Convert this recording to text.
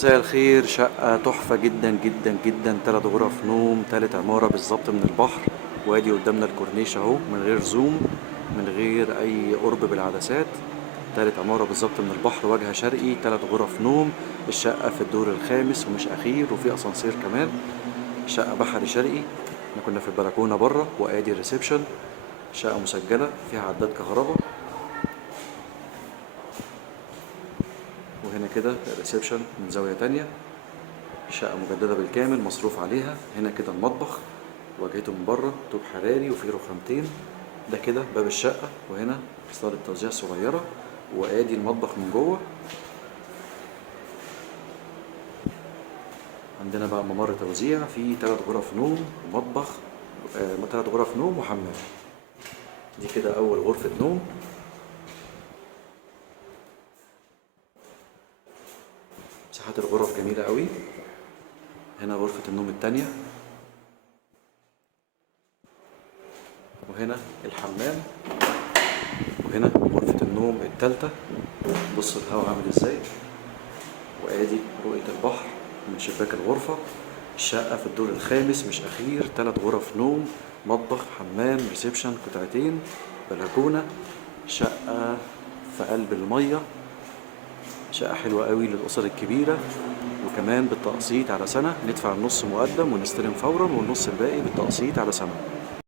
مساء الخير. شقة تحفة جدا جدا جدا، 3 غرف نوم، تالت عمارة بالظبط من البحر. وادي قدامنا الكورنيش اهو، من غير زوم، من غير اي قرب بالعدسات. تالت عمارة بالظبط من البحر، واجهة شرقي، 3 غرف نوم. الشقة في الدور الخامس ومش اخير، وفي اسانسير كمان. شقة بحري شرقي. احنا كنا في البلكونة بره، وادي الريسبشن. شقة مسجلة فيها عداد كهرباء. وهنا كده الريسبشن من زاوية تانية. شقة مجددة بالكامل، مصروف عليها. هنا كده المطبخ، واجهته من بره، طوب حراري وفيه رخامتين. ده كده باب الشقة، وهنا صالة توزيع صغيرة. وادي المطبخ من جوه. عندنا بقى ممر توزيع فيه 3 غرف نوم ومطبخ. 3 غرف نوم وحمام. دي كده أول غرفة نوم. مساحات الغرف جميلة قوي. هنا غرفة النوم التانية، وهنا الحمام، وهنا غرفة النوم التالتة. بص الهواء عامل ازاي. وادي رؤية البحر من شباك الغرفة. الشقة في الدور الخامس مش أخير، 3 غرف نوم، مطبخ، حمام، ريسبشن، قطعتين، بلكونة. شقة في قلب المية. شقة حلوة قوي للأسر الكبيرة، وكمان بالتقسيط على سنة. ندفع النص مقدم ونستلم فورا، والنص الباقي بالتقسيط على سنة.